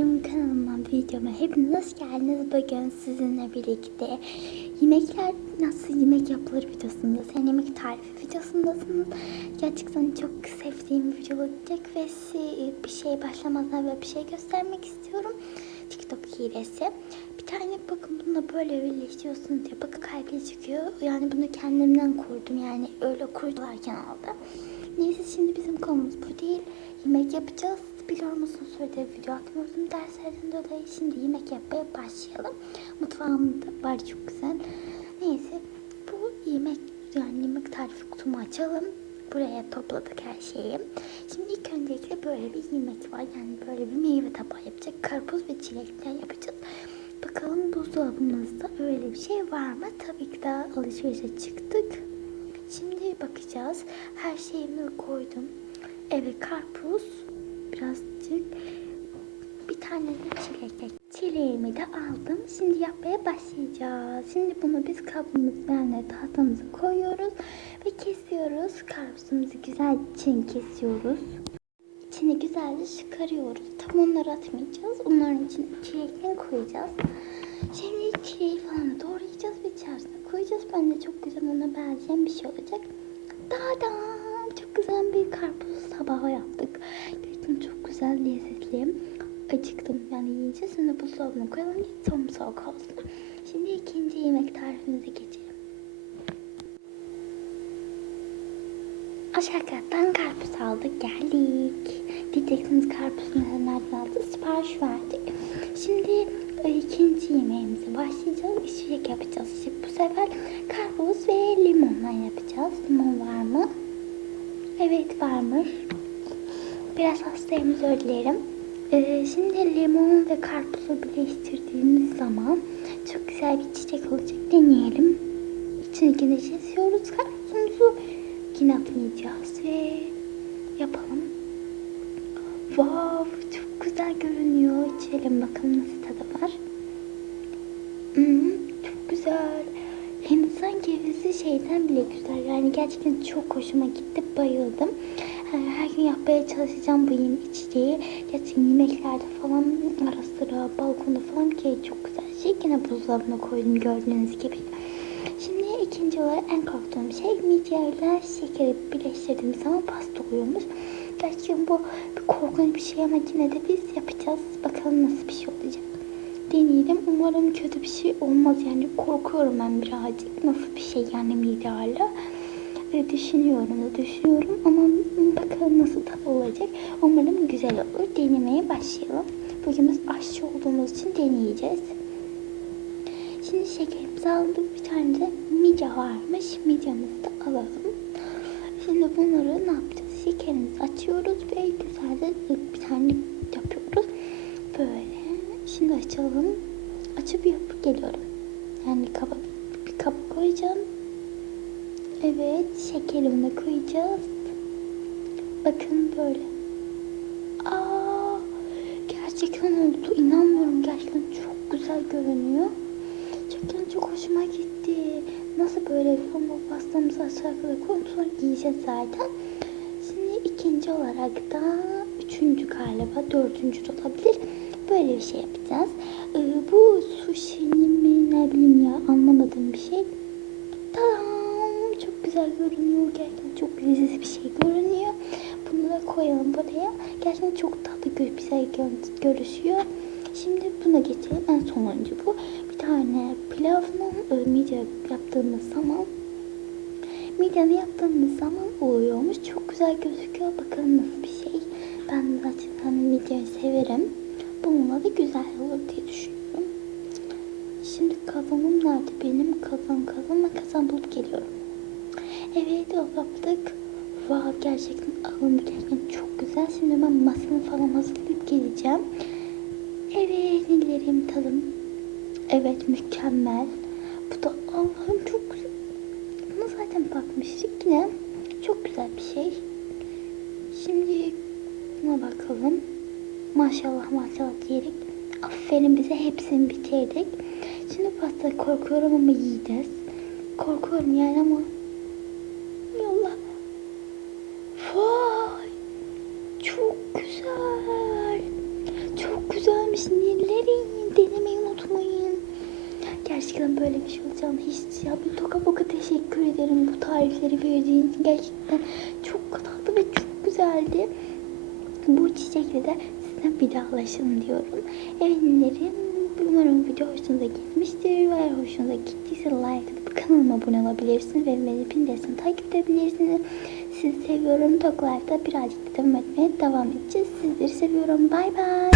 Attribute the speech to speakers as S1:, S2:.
S1: videoma hepiniz hoş geldiniz. Bugün sizinle birlikte yemekler nasıl yemek yapılır videosunda, sen yemek tarifi videosundasınız. Gerçekten çok sevdiğim bir video olacak ve bir şey başlamadan ve bir şey göstermek istiyorum. TikTok hilesi. Bir tane bakın bunu böyle birleştiriyorsunuz ya bakın kalbi çıkıyor. Yani bunu kendimden kurdum yani öyle kurdularken aldım. Neyse şimdi bizim konumuz bu değil. Yemek yapacağız. Biliyor musun süredir video atmıyordum derslerden dolayı. Şimdi yemek yapmaya başlayalım. Mutfağımda var çok güzel. Neyse bu yemek yani yemek tarifi kutumu açalım. Buraya topladık her şeyi. Şimdi ilk öncelikle böyle bir yemek var. Yani böyle bir meyve tabağı yapacak. Karpuz ve çilekler yapacağız. Bakalım buzdolabımızda öyle bir şey var mı? Tabii ki daha alışverişe çıktık. Şimdi bakacağız. Her şeyimi koydum. Evet karpuz birazcık bir tane de çilek. Çileğimi de aldım. Şimdi yapmaya başlayacağız. Şimdi bunu biz kabımız yani tahtamıza koyuyoruz ve kesiyoruz. Karpuzumuzu güzel çin kesiyoruz. İçini güzelce çıkarıyoruz. Tam onları atmayacağız. Onların içine çileklerini koyacağız. Şimdi çileği falan doğrayacağız ve içerisine koyacağız. Ben de çok güzel ona benzeyen bir şey olacak. Dadam! Çok güzel bir karpuz sabahı yaptık. Gerçekten çok güzel, lezzetli. Acıktım yani yiyeceğiz. Şimdi buzdolabına koyalım ki tam soğuk olsun. Şimdi ikinci yemek tarifimize geçelim. Aşağı karpuz aldık geldik. Diyeceksiniz karpuzunu nereden aldık? Sipariş verdik. Şimdi e, ikinci yemeğimize başlayacağız. İçecek yapacağız. İşte bu sefer karpuz ve limonla yapacağız. Limon var mı? Evet varmış. Biraz hastayım özür dilerim. Ee, şimdi limon ve karpuzu birleştirdiğimiz zaman çok güzel bir çiçek olacak. Deneyelim. İçine yine kesiyoruz. Karpuzumuzu yine atmayacağız ve yapalım. Wow, çok güzel görünüyor. İçelim bakalım nasıl tadı var. Hmm, çok güzel. Hindistan cevizi şeyden bile güzel. Yani gerçekten çok hoşuma gitti. Bayıldım. Yani her gün yapmaya çalışacağım bu yemek içeceği. Gerçekten yemeklerde falan ara sıra balkonda falan ki çok güzel şey. Buzdolabına koydum gördüğünüz gibi. Şimdi ikinci olarak en korktuğum şey midyeyle şekeri birleştirdiğimiz zaman pasta oluyormuş. Gerçekten bu bir korkunç bir şey ama yine de biz yapacağız. Bakalım nasıl bir şey olacak. Umarım kötü bir şey olmaz. Yani korkuyorum ben birazcık. Nasıl bir şey yani midyeyle. Ee, düşünüyorum da düşünüyorum ama bakalım nasıl tadı olacak. Umarım güzel olur. Denemeye başlayalım. Bugün biz aşçı olduğumuz için deneyeceğiz. Şimdi şekerimizi aldık. Bir tane de midye varmış. Midyemizi de alalım. Şimdi bunları ne yapacağız? Şekerimizi açıyoruz ve güzelce bir tane yapıyoruz. Böyle. Şimdi açalım. Açıp yapıp geliyorum. Yani kaba bir kap koyacağım. Evet, şekerimi de koyacağız. Bakın böyle. Aa, gerçekten oldu. İnanmıyorum. Gerçekten çok güzel görünüyor. Gerçekten çok hoşuma gitti. Nasıl böyle ama pastamızı aşağı kadar koyup sonra yiyeceğiz zaten. Şimdi ikinci olarak da üçüncü galiba dördüncü de olabilir. Böyle bir şey yapacağız. Ee, bu sushi'nin mi ne bileyim ya anlamadığım bir şey. Tadam! Çok güzel görünüyor. Gerçekten çok lezzetli bir şey görünüyor. Bunu da koyalım buraya. Gerçekten çok tatlı güzel gö- görüşüyor. Şimdi buna geçelim. En sonuncu bu. Bir tane pilavla e, midye yaptığımız zaman midyeni yaptığımız zaman oluyormuş. Çok güzel gözüküyor. Bakalım nasıl bir şey. Ben zaten midyeyi severim. Bununla da güzel olur diye düşünüyorum. Şimdi kazanım nerede? Benim kazan kazan ve kazan bulup geliyorum. Evet yaptık. Wow gerçekten alındı gerçekten çok güzel. Şimdi ben masamı falan hazırlayıp geleceğim. Evet ellerim tadım. Evet mükemmel. Bu da Allah'ım çok güzel. Buna zaten bakmıştık yine. Çok güzel bir şey. Şimdi buna bakalım maşallah maşallah diyerek aferin bize hepsini bitirdik. Şimdi pasta korkuyorum ama yiyeceğiz. Korkuyorum yani ama Allah. Vay. Çok güzel. Çok güzelmiş. Neleri denemeyi unutmayın. Gerçekten böyle bir şey olacağını hiç ya bir toka boka teşekkür ederim bu tarifleri verdiğin için. Gerçekten çok tatlı ve çok güzeldi. Bu çiçekle de sizinle vidalaşın diyorum. Evinlerin umarım video hoşunuza gitmiştir. Eğer hoşunuza gittiyse like atıp kanalıma abone olabilirsiniz. Ve beni Pinterest'ten takip edebilirsiniz. Sizi seviyorum. Tok birazcık devam etmeye devam edeceğiz. Sizleri seviyorum. Bay bay.